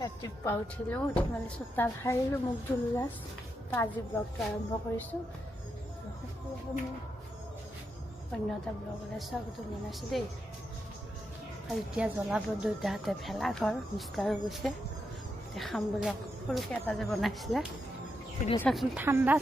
ৰাতিপুৱা উঠিলোঁ, উঠি মেলি চোতাল সাৰিলোঁ, মুখ ধুলোঁ জাষ্ট। আজি ব্লগটো আৰম্ভ কৰিছোঁ। অন্য এটা ব্লগ ওলাইছোঁ, আগতে বনাইছোঁ দেই। আৰু এতিয়া জ্বলাব দেউতাহঁতে ভেলাঘৰ, মিষ্টাৰো গৈছে দেখাম বুলি সৰুকৈ এটা যে বনাইছিলে। এদিন চাওকচোন ঠাণ্ডা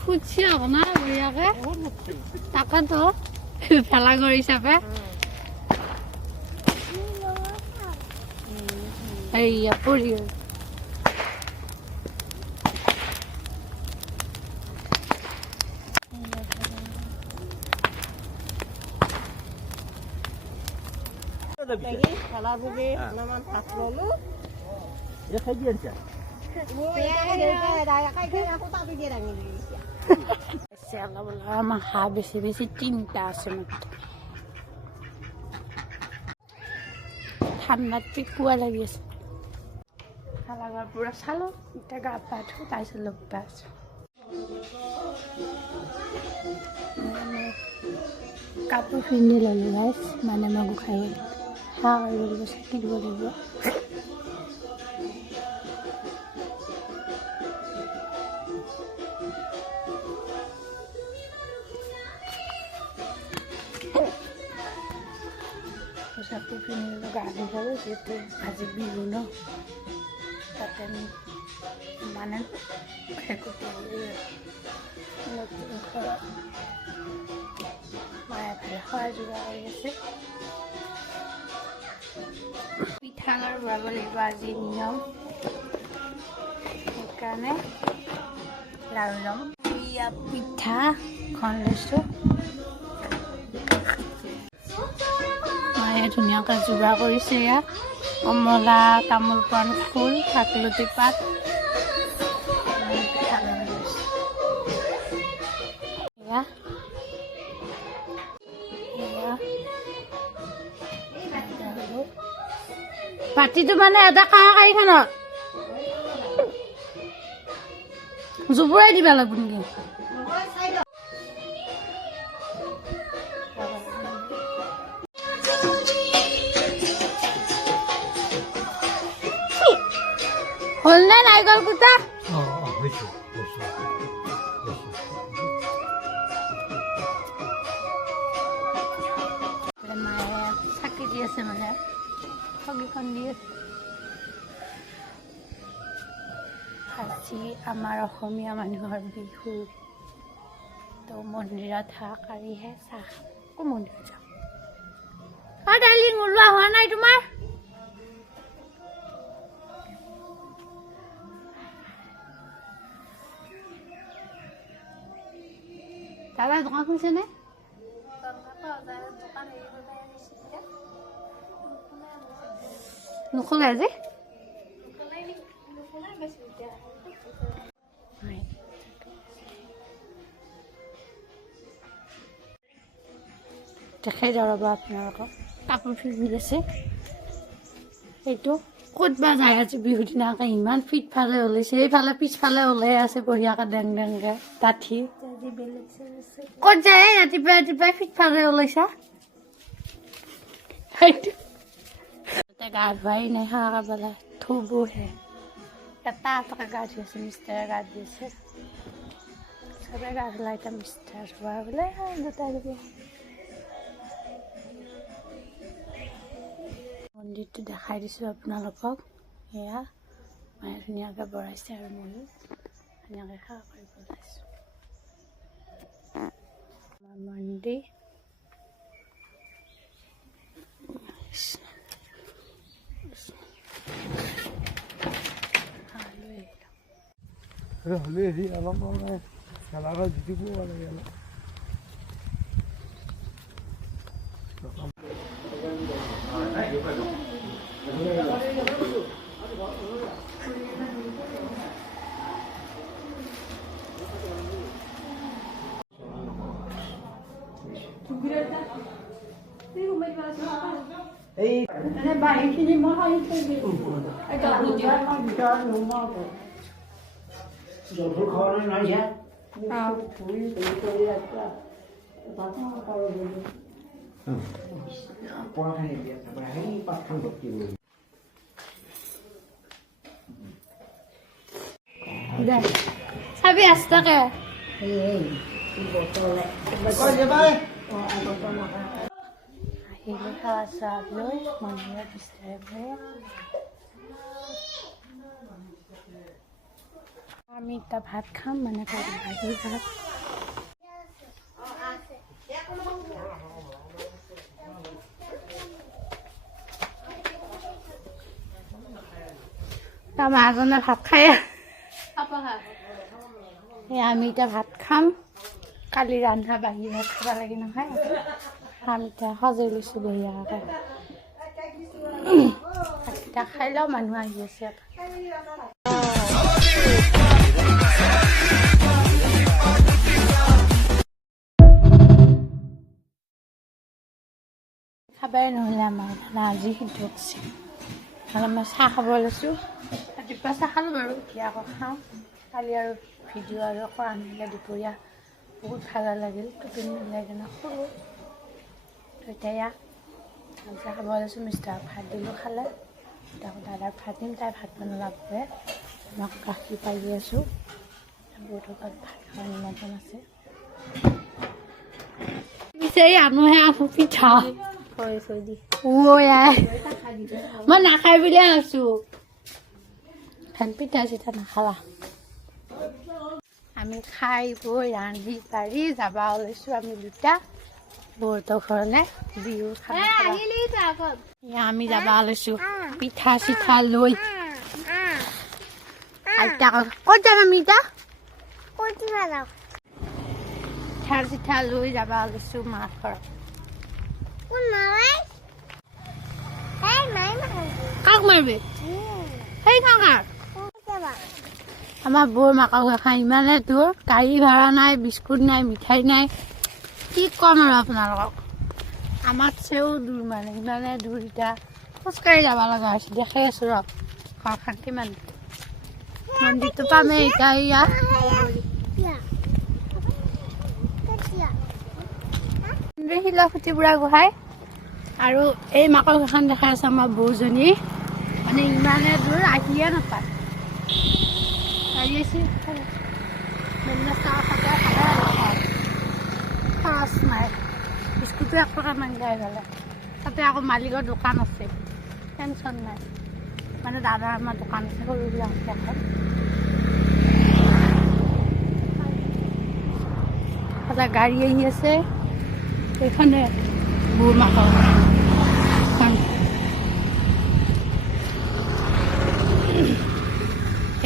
ফুটছি আকৌ না বঢ়িয়াকে তাকেতো ভেলাঘৰ হিচাপে এইয়া পৰি খেলা বুজি অলপমান ভাত ললো আমাৰ হাঁহ বেছি বেছি 3টা আছে মাত্ৰ। ঠাণ্ডাত পিকুৱা লাগি আছে। ভেলাঘৰ পুৰা চালোঁ, এতিয়া গা পা ধুই তাৰপিছত লগ পাই আছোঁ। কাপোৰ পিন্ধি ল'লোঁ গাইছ, মানে মই গোসাঁই হাঁহ কৰিব লাগিব, চাকি দিব লাগিব। কাপোৰ পিন্ধি ল'লোঁ, গা ধুই ল'লোঁ, যিহেতু আজি বিহু ন, তাতে মানে নতুন ঘৰত মায়ে ভালে সহায় যোগাৰ কৰি আছে। পিঠা লাড়ু বনাব লাগিব আজি নিয়ম, সেইকাৰণে লাড়ু ল'ম। এয়া পিঠা খন লৈছোঁ, মায়ে ধুনীয়াকৈ যোগাৰ কৰিছে। ইয়াত কমলা, তামোল পাণ ফুল, কাকলতি পাত, পিঠা লাড়ু লৈছোঁ। এয়া পাতিটো মানে এটা কাৰীখনত জুবুৰাই দিবা লাগিব নেকি? হ'ল নে নাৰিকল কুটা? মায়ে চাকি দি আছে, মানে ঠগীখন দি আছে। আজি আমাৰ অসমীয়া মানুহৰ বিহু, তো মন্দিৰত হাঁহ কাৰিহে চাহ খাম। আকৌ মন্দিৰত যাম। ডাৰ্লিং ওলোৱা হোৱা নাই তোমাৰ? দাদা দোকান খুলিছেনে? নোখোলাই যে দেখাই যাওঁ ৰ'ব আপোনালোকক। কাপোৰ পিন্ধি আছে, এইটো ক'ত বা যায় আজি বিহুৰ দিনাকে ইমান ফিটফালে ওলাইছে। এইফালে পিছফালে ওলাই আছে বঢ়িয়াকে ডেং ডেংকে ডাঠি। ক'ত যায় ৰাতিপুৱাই ৰাতিপুৱাই ফিটফালে ওলাইছা? গা ধোৱাই নাই, হাঁহ কাৰবালে ধুবহে। এটা এটাকে গা ধুই আছে, মিষ্টাৰে গা ধুই আছে, চবে গা ধুলা। এতিয়া মিষ্টাৰ ধোৱা বোলে দুটাই ধুব। মন্দিৰটো দেখাই দিছোঁ আপোনালোকক। এয়া মায়ে ধুনীয়াকৈ বঢ়াইছে আৰু ময়ো ধুনীয়াকৈ খাব পাৰিব ওলাইছোঁ আমাৰ মন্দি বাহিৰখিনি মই সাৰি থৈ দিলোঁ ভিতৰত নোমাব চাবি আস্তাকে আহিলে খাৱা চাহ লৈ মন্দিৰত বিচাৰে আমি এতিয়া ভাত খাম মানে ভাজি ভাত তাৰ মাজনে ভাত খাই আমি এতিয়া ভাত খাম কালি ৰান্ধা বাঢ়ি ভাত খাব লাগে নহয় আমি এতিয়া সজাই লৈছোঁ বঢ়িয়াকৈ ভাতকেইটা খাই লওঁ মানুহ আহি আছে খাবাই নহ'লে আমাৰ আজি সিদ্ধ আছে নহ'লে মই চাহ খাব লৈছোঁ ৰাতিপুৱা চাহ খালোঁ বাৰু এতিয়া আকৌ খাওঁ কালি আৰু ভিডিঅ' আৰু কৰা নাহিলে দুপৰীয়া বহুত ভাগৰ লাগিল টোপনি মিলাই কিনে শুলোঁ এতিয়া চাহ খাব লৈছোঁ মিষ্টাৰক ভাত দিলোঁ খালে এতিয়া আকৌ দাদাক ভাত দিম তাই ভাত বনালে মই গাখীৰ পাই দি আছোঁ বহুত ভাত খোৱাৰ নিমন্ত্ৰণ আছে আনোহে আনো পিঠা মই নাখাই বুলিয়ে আছোঁ পিঠা চিঠা নাখালা আমি খাই বৈ ৰান্ধি বাঢ়ি যাব ওলাইছোঁ আমি দুটা বহুতৰ ঘৰলৈ বিহু আমি যাব ওলাইছোঁ পিঠা চিঠা লৈ ক'ত যাম আমি এতিয়া পিঠা চিঠা লৈ যাব ওলাইছোঁ মাৰ ঘৰত কাক মাৰিবি সেই কাক আমাৰ বৌৰ মাকৰ ঘৰখন ইমানে দূৰ গাড়ী ভাড়া নাই বিস্কুট নাই মিঠাই নাই কি ক'ম আৰু আপোনালোকক আমাৰ চেও দূৰ মানে ইমানে দূৰ এতিয়া খোজকাঢ়ি যাব লগা হৈছে দেখাই আছোঁ ৰ ঘৰখন কিমান মন্দিৰটো পামেই এতিয়া ইয়াত শিলখুটি বুঢ়া গোহাঁই আৰু এই মাকৰ ঘৰখন দেখাই আছে আমাৰ বৌজনী মানে ইমানে দূৰ আহিয়ে নাপায় খৰচ নাই বিস্কুটো 1 টকা মান গাই গ'লে তাতে আকৌ মালিকৰ দোকান আছে টেনশ্যন নাই মানে দাদাৰ আমাৰ দোকান আছে সৰু সুৰা এখন সদায় গাড়ী আহি আছে এইখনে বৌৰ মাকৰ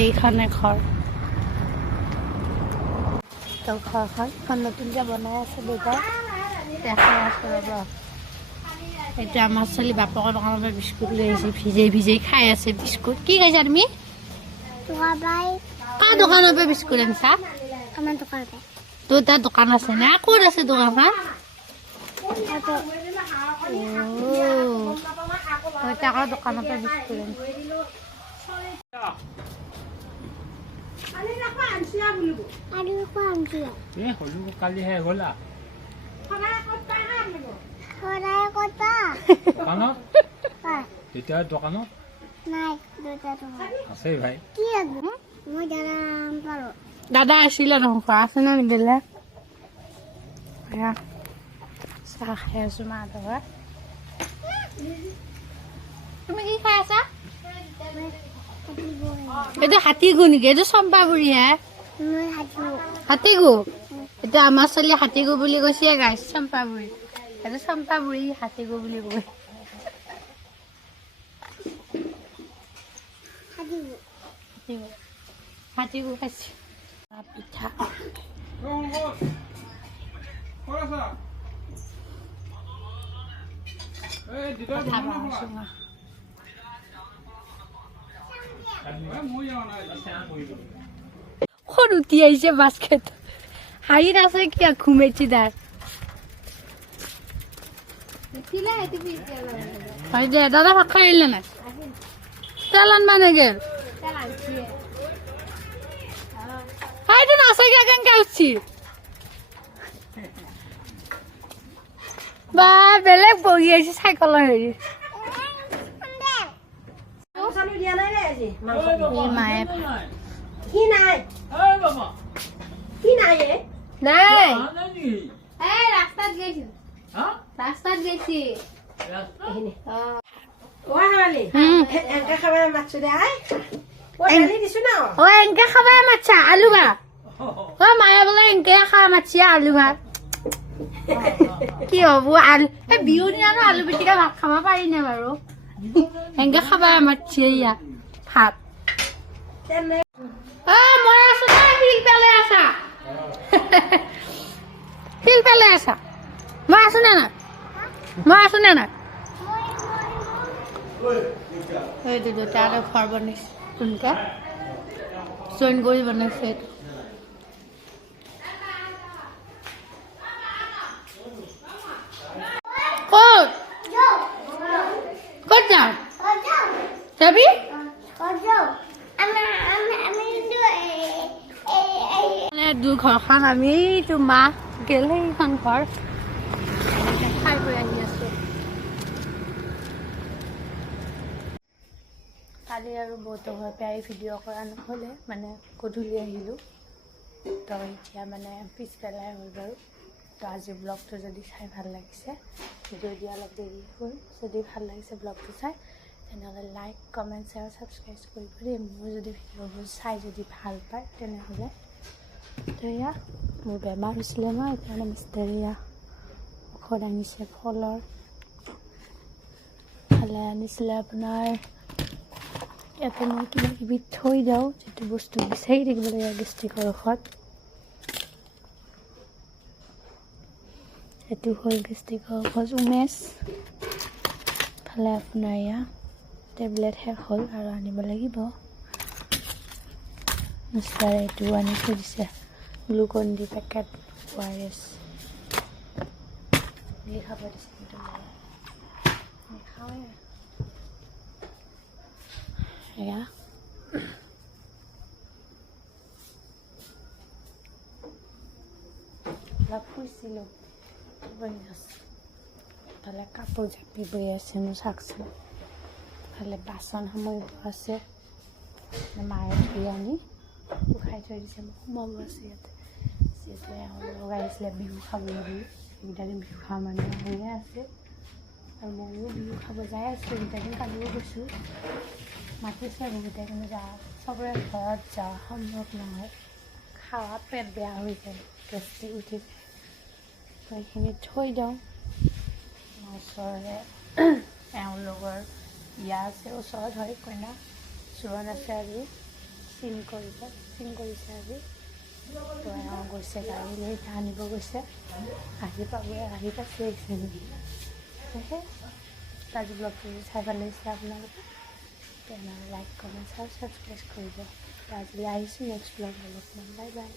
এইখনে ঘৰ ঘৰখন নতুনকৈ বনাই আছে দেউতাই দেখাই আছোঁ ৰ'ব এতিয়া আমাৰ ছোৱালী বাপকৰ দোকানৰ পৰা বিস্কুট লৈ আহিছে ভিজেই খাই আছে বিস্কুট কি খাইছা তুমি কাৰ দোকানৰ পৰা বিস্কুট আনিছা তোৰ তাত দোকান আছে না ক'ত আছে দোকানখন তাকৰ দোকানৰ পৰা বিস্কুট কালিহে গ'লা দোকানত আছে ভাই দাদা আছিলে নহয় আছে নে নিদিলে চাহ খাই আছোঁ মা ঘৰত তুমি কি খাই আছা এইটো হাতী গু নেকি এইটো চম্পা বুঢ়ীহে হাতীগু এতিয়া আমাৰ ছোৱালী হাতীগু বুলি কৈছে গাইছ চম্পাবুৰি এইটো চম্পাবুৰি হাতীগু বুলি কয় হাতীগু খাইছে পিঠা সৰুটি আহিছে বাস্কেট হাঁহিত আছে কিয় ঘুমেছি তাৰ হয় দে দাদা ভাত খাই আহিলে নাই তেল আনবা নেগেল হাইটো নাচাকে কেনেকে উঠছি বা বেলেগ বহি আছে চাইকেলৰ হেৰি মায়ে কি নাই Hey, Mama. কি নাই এ নাই Mana ni? এই ৰাস্তাত গৈছিল Ha? ৰাস্তাত গৈছি ও হালি এনকা খাব মাছু দে আই ও দালি দিছো না অ এনকে খাবা মাছা আলু ভাত অ মায়ে বোলে এনকে খাবা মাছি আলু ভাত কি হব আলু এই বিহু দিনানো আলু পিটিকা ভাত খাব পাৰি নে বাৰু এনকে খাবা মাছি ইয়া ভাত তেনে অ মই আছো না হিল পেলে আছা হিল পেলে আছা মই আছো না মই আছো না এই দুটা আৰু ঘৰ বনাইছে কোনকা জইন কৰি বনাইছে ক'ত ক'ত যাম যাবি ঘৰখন আমি মা গেলে এইখন ঘৰ খাই বৈ আহি আছো কালি আৰু বহুতৰ ঘৰতে আহি ভিডিঅ' কৰা নহ'লে মানে গধূলি আহিলোঁ তো এতিয়া মানে পিছবেলাই হ'ল বাৰু তো আজি ব্লগটো যদি চাই ভাল লাগিছে ভিডিঅ' দিয়া অলপ দেৰি হ'ল যদি ভাল লাগিছে ব্লগটো চাই তেনেহ'লে লাইক কমেণ্ট শ্বেয়াৰ ছাবস্ক্ৰাইব কৰিব দেই মোৰ যদি ভিডিঅ'বোৰ চাই যদি ভাল পায় তেনেহ'লে তো এয়া মোৰ বেমাৰ হৈছিলে ন সেইকাৰণে মিষ্টাৰীয়া ঔষধ আনিছে ফলৰ খালে আনিছিলে আপোনাৰ ইয়াতে মই কিবা কিবি থৈ দিওঁ যিটো বস্তু বিচাৰি থাকিব লাগে গেষ্ট্ৰিকৰ ঔষধ এইটো হ'ল গেষ্ট্ৰিকৰ ঔষধ উমেশ ফালে আপোনাৰ ইয়াৰ টেবলেট শেষ হ'ল আৰু আনিব লাগিব মিষ্টাৰ এইটো আনি থৈ দিছে গ্লুকন ডি পেকেট ORS খাব দিছে কিন্তু নাখাওঁৱে এয়া অলপ শুইছিলোঁ ইফালে কাপোৰ জাপি বৈ আছে মোৰ চাওকচোন ইফালে বাচন সামৰিব আছে মায়ে ধুই আনি উখাই থৈ দিছে মোক সোমাব আছে ইয়াতে যিহেতু এওঁ লগাইছিলে বিহু খাবলৈ বুলি এইকেইটা দিন বিহু খোৱা মানুহ হৈয়ে আছে আৰু ময়ো বিহু খাব যাই আছোঁ এইকেইটা দিন কালিও গৈছোঁ মাতিছে বহুতে কিন্তু চবৰে ঘৰত যোৱা সম্ভৱ নহয় খাৱা পেট বেয়া হৈ যায় গেষ্ট্ৰিক উঠি যায় তো এইখিনি থৈ দিওঁ ওচৰৰে এওঁৰ লগৰ বিয়া আছে ওচৰত হয় কইনা জোৰণ আছে আজি চিন কৰিছে আজি তো এওঁ গৈছে গাড়ী লৈ আনিব গৈছে আহি পাবই আহি পাইছে সেয়েহে আজি ব্লগটো চাই ভাল লাগিছে আপোনালোকে তেনেহ'লে লাইক কমেণ্ট আৰু ছাবস্ক্ৰাইব কৰিব আজিলৈ আহিছোঁ নেক্সট ব্লগ অলপমান বাই বাই